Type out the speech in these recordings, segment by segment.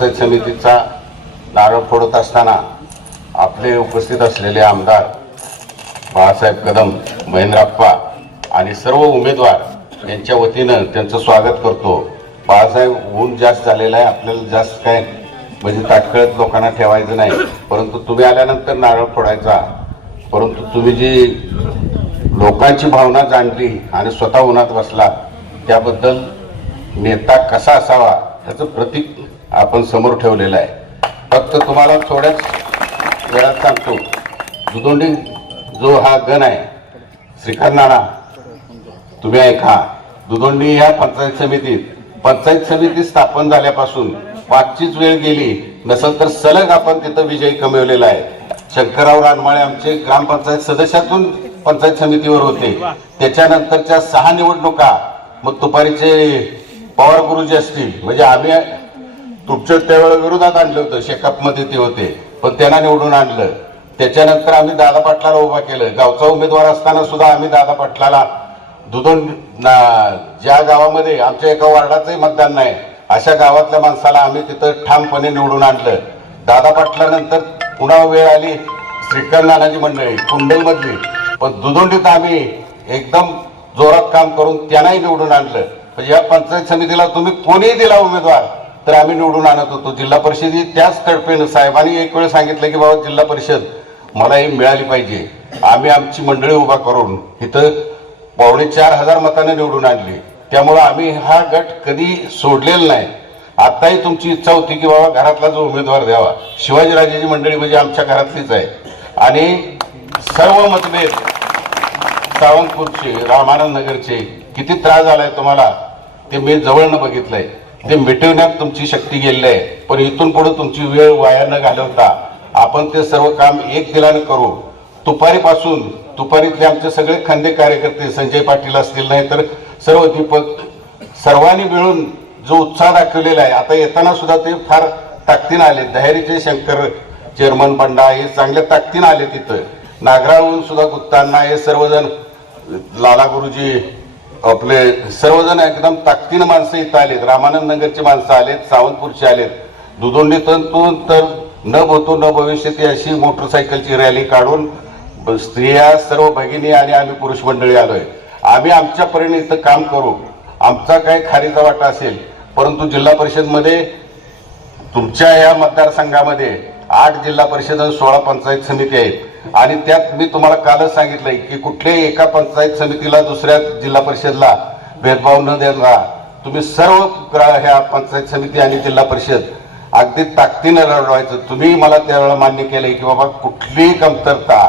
पंचायत समितीचा नारळ फोडत असताना आपले उपस्थित असलेले आमदार बाळासाहेब कदम, महेंद्रप्पा आणि सर्व उमेदवार यांच्या वतीनं त्यांचं स्वागत करतो। बाळासाहेब, ऊन जास्त झालेलं आहे, आपल्याला जास्त काय म्हणजे ताटकळत लोकांना ठेवायचं नाही, परंतु तुम्ही आल्यानंतर नारळ फोडायचा। परंतु तुम्ही जी लोकांची भावना जाणली आणि स्वतः उन्हात बसला, त्याबद्दल नेता कसा असावा याचं प्रतीक आपण समोर ठेवलेलं आहे। फक्त तुम्हाला थोड्याच वेळात सांगतो, दुदोंडी जो हा गण आहे, श्रीकांत नाना, तुम्ही ऐका, दुदोंडी या पंचायत समिती स्थापन झाल्यापासून 5चीच वेळ गेली नसेल तर सलग आपण तिथं विजय कमवलेला आहे। शंकरराव रानमाळे आमचे ग्रामपंचायत सदस्यातून पंचायत समितीवर होते, त्याच्यानंतरच्या 6 निवडणुका मग तुपारीचे पवार गुरुजी असतील, म्हणजे आम्ही तुमच्या त्यावेळेला विरोधात आणलं होतं, शेकापमध्ये ते होते, पण त्यांना निवडून आणलं। त्याच्यानंतर आम्ही दादा पाटलाला उभा केलं, गावचा उमेदवार असताना सुद्धा आम्ही दादा पाटलाला ज्या गावामध्ये आमच्या एका वार्डाचंही मतदान नाही अशा गावातल्या माणसाला आम्ही तिथं ठामपणे निवडून आणलं। दादा पाटलानंतर पुन्हा वेळ आली श्रीकांत नानाची मंडळी कुंडलमधली, पण दुदोंडीत आम्ही एकदम जोरात काम करून त्यांनाही निवडून आणलं। म्हणजे या पंचायत समितीला तुम्ही कोणीही दिला उमेदवार तर आम्ही निवडून आणत होतो। जिल्हा परिषद त्याच तडफेनं साहेबांनी एक वेळ सांगितलं की बाबा जिल्हा परिषद मला ही मिळाली पाहिजे, आम्ही आमची मंडळी उभा करून इथं 4,500 मतांनी निवडून आणली। त्यामुळे आम्ही हा गट कधी सोडलेला नाही। आताही तुमची इच्छा होती की बाबा घरातला जो उमेदवार द्यावा, शिवाजीराजेची मंडळी म्हणजे आमच्या घरातलीच आहे आणि सर्व मतभेद सावंतपूरचे, रामानंद नगरचे किती त्रास झालाय तुम्हाला ते मी जवळनं बघितलंय, ते मिटवण्यात तुमची शक्ती गेलेली आहे। पण इथून पुढे तुमची वेळ वाया न घालवता आपण ते सर्व काम एक दिलानं करू। तुपारीतले आमचे सगळे खंदे कार्यकर्ते, संजय पाटील असतील, नाही तर सर्व दीपक, सर्वांनी मिळून जो उत्साह दाखवलेला आहे, आता येताना सुद्धा ते फार ताकदीनं आले। दहेरीचे शंकर चेअरमन बंडा हे चांगल्या ताकदीनं आले तिथं, नागराळहून सुद्धा गुत्तांना हे सर्वजण, लाला गुरुजी, आपले सर्वजण एकदम ताकदीनं माणसं इथं आलेत। रामानंद नगरचे माणसं आलेत, सावंतपूरचे आलेत, दुदोंडीतून तर न भूतो न भविष्यती अशी मोटरसायकलची रॅली काढून स्त्रिया, सर्व भगिनी आणि आम्ही पुरुष मंडळी आलोय। आम्ही आमच्या परीने इथं काम करू, आमचा काय खारीचा वाटा असेल। परंतु जिल्हा परिषदमध्ये तुमच्या या मतदारसंघामध्ये 8 जिल्हा परिषद आणि 16 पंचायत समिती आहेत आणि त्यात मी तुम्हाला कालच सांगितलंय की कुठल्याही एका पंचायत समितीला दुसऱ्या जिल्हा परिषदला भेदभाव न देता तुम्ही सर्व ह्या पंचायत समिती आणि जिल्हा परिषद अगदी ताकदीनं लढवायचं। तुम्ही मला त्यावेळेला मान्य केलंय की बाबा कुठलीही कमतरता,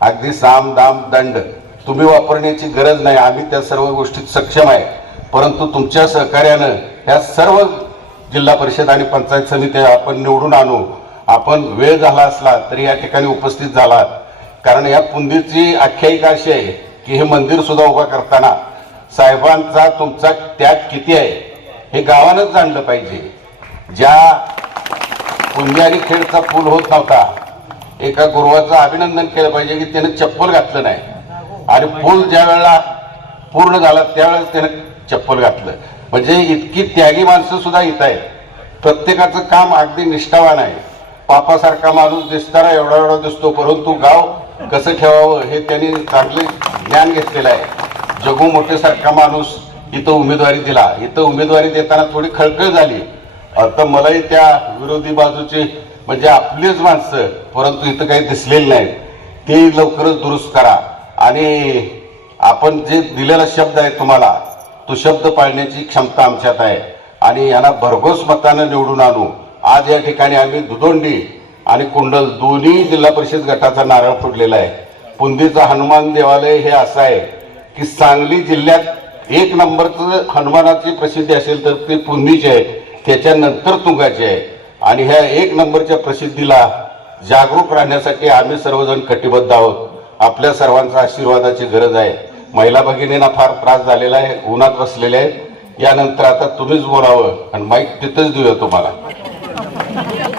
अगदी साम दाम दंड तुम्ही वापरण्याची गरज नाही, आम्ही त्या सर्व गोष्टीत सक्षम आहे। परंतु तुमच्या सहकार्यानं ह्या सर्व जिल्हा परिषद आणि पंचायत समित्या आपण निवडून आणू। आपण वेळ झाला असला तरी या ठिकाणी उपस्थित झालात, कारण या पुंदीची आख्यायिका अशी आहे की हे मंदिर सुद्धा उभा करताना साहेबांचा तुमचा त्याग किती आहे हे गावानंच जाणलं पाहिजे। ज्या पुंदी आणि खेडचा पूल होत नव्हता, एका गुरुवाचं अभिनंदन केलं पाहिजे की त्यानं चप्पल घातलं नाही, आणि पूल ज्या वेळेला पूर्ण झाला त्यावेळेस त्यानं चप्पल घातलं। म्हणजे इतकी त्यागी माणसं सुद्धा इथं आहेत, प्रत्येकाचं काम अगदी निष्ठावान आहे। पापासारखा माणूस दिसताना एवढा दिसतो, परंतु गाव कसं ठेवावं हे त्यांनी चांगले ज्ञान घेतलेलं आहे। जगू मोठेसारखा माणूस इथं उमेदवारी दिला, इथं उमेदवारी देताना थोडी खळखळ झाली। आता मलाही त्या विरोधी बाजूचे म्हणजे आपलीच माणसं, परंतु इथं काही दिसलेली नाहीत, ते लवकरच दुरुस्त करा आणि आपण जे दिलेला शब्द आहे तुम्हाला तो शब्द पाळण्याची क्षमता आमच्यात आहे आणि यांना भरघोस मतानं निवडून आणू। आज या ठिकाणी आम्ही दुदोंडी आणि कुंडल दोन्ही जिल्हा परिषद गटाचा नारळ फोडलेला आहे। पुंदीचं हनुमान देवालय हे असं आहे की सांगली जिल्ह्यात 1 नंबरचं हनुमानाची प्रसिद्धी असेल तर ते पुंदीचे आहे, त्याच्यानंतर तुंगाचे आहे। आणि ह्या 1 नंबरच्या प्रसिद्धीला जागरूक राहण्यासाठी आम्ही सर्वजण कटिबद्ध आहोत। आपल्या सर्वांचा आशीर्वादाची गरज आहे। महिला भगिनींना फार त्रास झालेला आहे, उन्हात बसलेले आहेत। यानंतर आता तुम्हीच बोलावं आणि माईक तिथंच देऊया तुम्हाला।